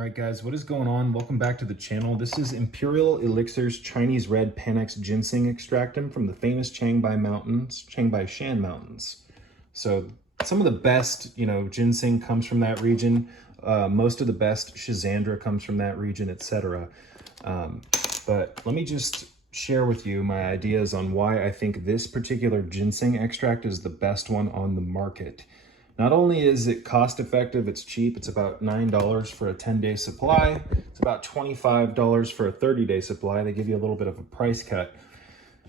All right, guys, what is going on? Welcome back to the channel. This is Imperial Elixir's Chinese Red Panax Ginseng Extractum from the famous Chiangbai Shan Mountains. So some of the best, ginseng comes from that region. Most of the best Schisandra comes from that region, etc. But let me just share with you my ideas on why I think this particular ginseng extract is the best one on the market. Not only is it cost effective, it's cheap. It's about $9 for a 10-day supply. It's about $25 for a 30-day supply. They give you a little bit of a price cut.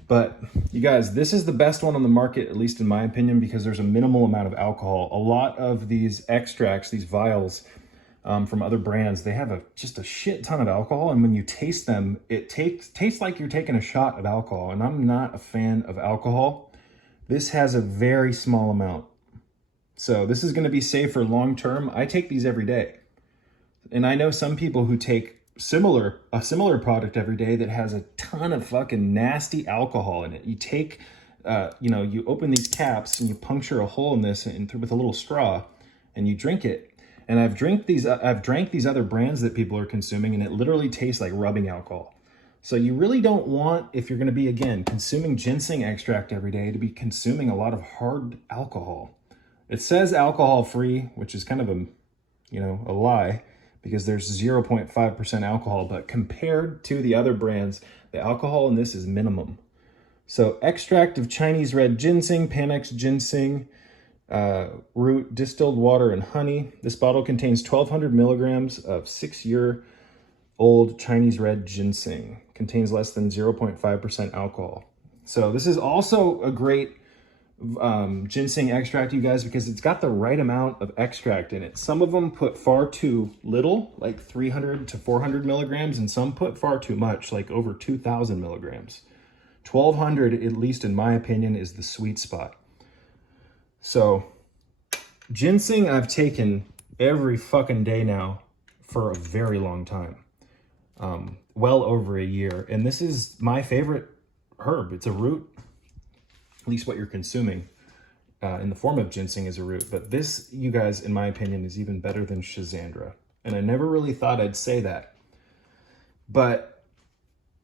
But you guys, this is the best one on the market, at least in my opinion, because there's a minimal amount of alcohol. A lot of these extracts, these vials from other brands, they have just a shit ton of alcohol. And when you taste them, it tastes like you're taking a shot of alcohol. And I'm not a fan of alcohol. This has a very small amount. So this is going to be safe for long term. I take these every day. And I know some people who take a similar product every day that has a ton of fucking nasty alcohol in it. You take, you open these caps and you puncture a hole in this with a little straw and you drink it. And I've drank these other brands that people are consuming and it literally tastes like rubbing alcohol. So you really don't want, if you're going to be, again, consuming ginseng extract every day, to be consuming a lot of hard alcohol. It says alcohol free, which is kind of a lie, because there's 0.5% alcohol, but compared to the other brands, the alcohol in this is minimum. So extract of Chinese red ginseng, Panax Ginseng, root, distilled water, and honey. This bottle contains 1,200 milligrams of 6-year-old Chinese red ginseng. Contains less than 0.5% alcohol. So this is also a great ginseng extract, you guys, because it's got the right amount of extract in it. Some of them put far too little, like 300 to 400 milligrams, and some put far too much, like over 2,000 milligrams. 1,200, at least in my opinion, is the sweet spot. So ginseng I've taken every fucking day now for a very long time, well over a year, and this is my favorite herb. It's a root. At least what you're consuming in the form of ginseng is a root. But this, you guys, in my opinion, is even better than Schisandra. And I never really thought I'd say that. But,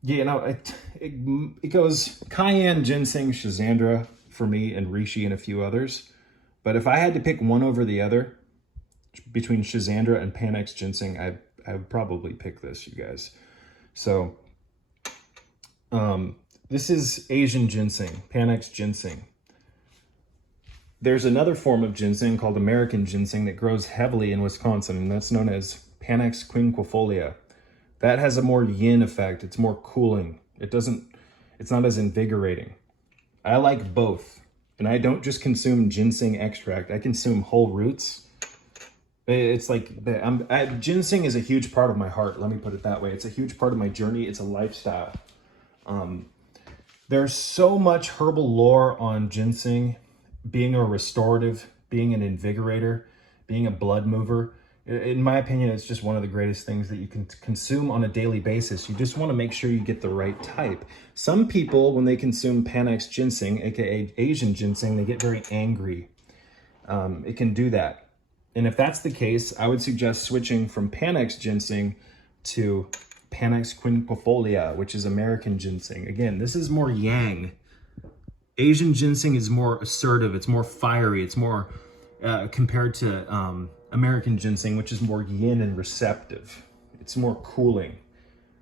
it goes Cayenne, ginseng, Schisandra for me, and reishi and a few others. But if I had to pick one over the other, between Schisandra and Panax Ginseng, I would probably pick this, you guys. So, this is Asian ginseng, Panax ginseng. There's another form of ginseng called American ginseng that grows heavily in Wisconsin, and that's known as Panax quinquefolia. That has a more yin effect. It's more cooling. It's not as invigorating. I like both, and I don't just consume ginseng extract. I consume whole roots. It's like, ginseng is a huge part of my heart. Let me put it that way. It's a huge part of my journey. It's a lifestyle. There's so much herbal lore on ginseng being a restorative, being an invigorator, being a blood mover. In my opinion, it's just one of the greatest things that you can consume on a daily basis. You just want to make sure you get the right type. Some people, when they consume Panax ginseng, aka Asian ginseng, they get very angry. It can do that. And if that's the case, I would suggest switching from Panax ginseng to Panax quinquefolia, which is American ginseng. Again, this is more yang. Asian ginseng is more assertive. It's more fiery. It's more compared to American ginseng, which is more yin and receptive. It's more cooling.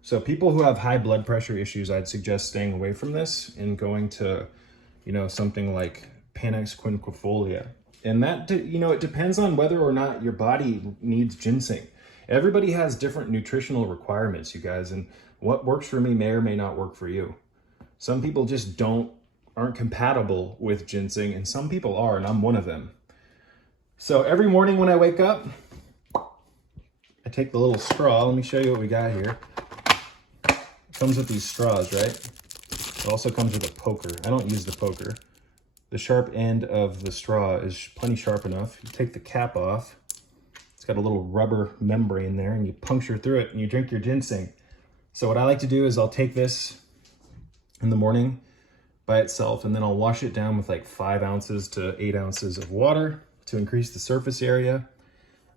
So people who have high blood pressure issues, I'd suggest staying away from this and going to, something like Panax quinquefolia. And that, it depends on whether or not your body needs ginseng. Everybody has different nutritional requirements, you guys, and what works for me may or may not work for you. Some people just aren't compatible with ginseng, and some people are, and I'm one of them. So every morning when I wake up, I take the little straw. Let me show you what we got here. It comes with these straws, right? It also comes with a poker. I don't use the poker. The sharp end of the straw is plenty sharp enough. You take the cap off. It's got a little rubber membrane there, and you puncture through it and you drink your ginseng. So what I like to do is I'll take this in the morning by itself, and then I'll wash it down with like 5 ounces to 8 ounces of water to increase the surface area.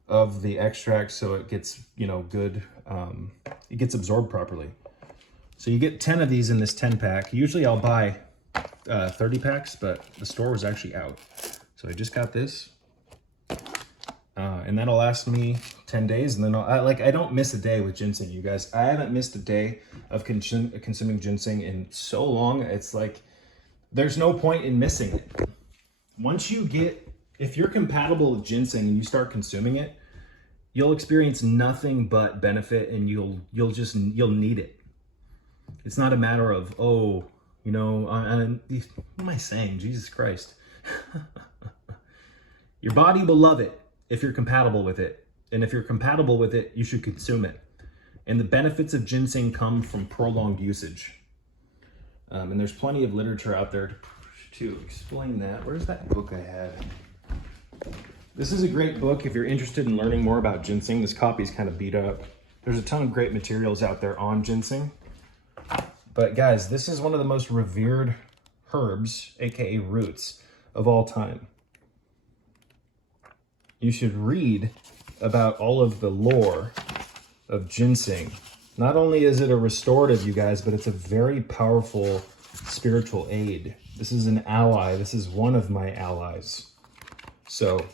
of the extract so it gets, you know, good, it gets absorbed properly. So you get 10 of these in this 10 pack. Usually I'll buy 30 packs, but the store was actually out. So I just got this. And that'll last me 10 days. And then I don't miss a day with ginseng, you guys. I haven't missed a day of consuming ginseng in so long. It's like, there's no point in missing it. Once you get, if you're compatible with ginseng and you start consuming it, you'll experience nothing but benefit, and you'll need it. It's not a matter of, oh, you know, what am I saying? Jesus Christ. Your body will love it if you're compatible with it. And if you're compatible with it, you should consume it. And the benefits of ginseng come from prolonged usage. And there's plenty of literature out there to explain that. Where's that book I had? This is a great book if you're interested in learning more about ginseng. This copy's kind of beat up. There's a ton of great materials out there on ginseng. But guys, this is one of the most revered herbs, aka roots, of all time. You should read about all of the lore of ginseng. Not only is it a restorative, you guys, but it's a very powerful spiritual aid. This is an ally. This is one of my allies. So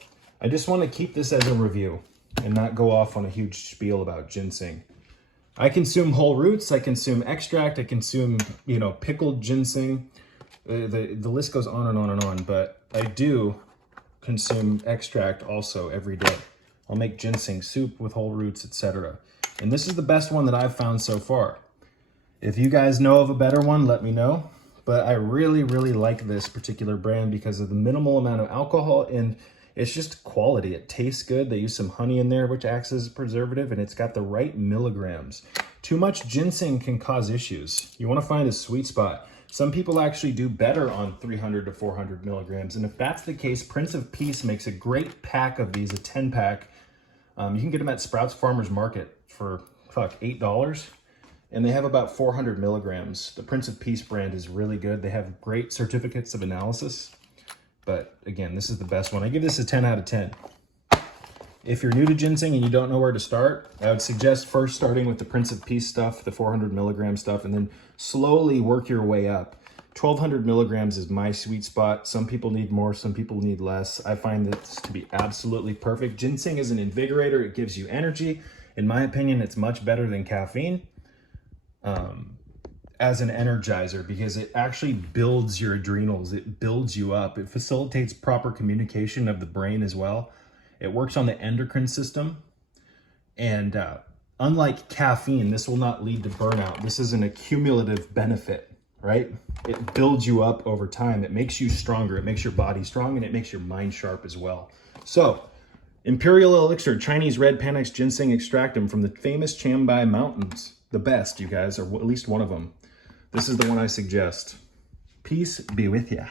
I just want to keep this as a review and not go off on a huge spiel about ginseng. I consume whole roots, I consume extract, I consume, you know, pickled ginseng. The list goes on and on and on, but I do consume extract also every day. I'll make ginseng soup with whole roots, etc. And this is the best one that I've found so far. If you guys know of a better one, let me know. But I really, really like this particular brand because of the minimal amount of alcohol, and it's just quality. It tastes good. They use some honey in there, which acts as a preservative, and it's got the right milligrams. Too much ginseng can cause issues. You want to find a sweet spot. Some people actually do better on 300 to 400 milligrams. And if that's the case, Prince of Peace makes a great pack of these, a 10 pack. You can get them at Sprouts Farmers Market for, $8. And they have about 400 milligrams. The Prince of Peace brand is really good. They have great certificates of analysis. But again, this is the best one. I give this a 10 out of 10. If you're new to ginseng and you don't know where to start, I would suggest first starting with the Prince of Peace stuff, the 400 milligram stuff, and then slowly work your way up. 1200 milligrams is my sweet spot. Some people need more, some people need less. I find this to be absolutely perfect. Ginseng is an invigorator. It gives you energy. In my opinion, it's much better than caffeine as an energizer because it actually builds your adrenals. It builds you up. It facilitates proper communication of the brain as well. It works on the endocrine system. And unlike caffeine, this will not lead to burnout. This is an accumulative benefit, right? It builds you up over time. It makes you stronger. It makes your body strong, and it makes your mind sharp as well. So, Imperial Elixir Chinese Red Panax Ginseng Extractum from the famous Chiang Mountains. The best, you guys, or at least one of them. This is the one I suggest. Peace be with ya.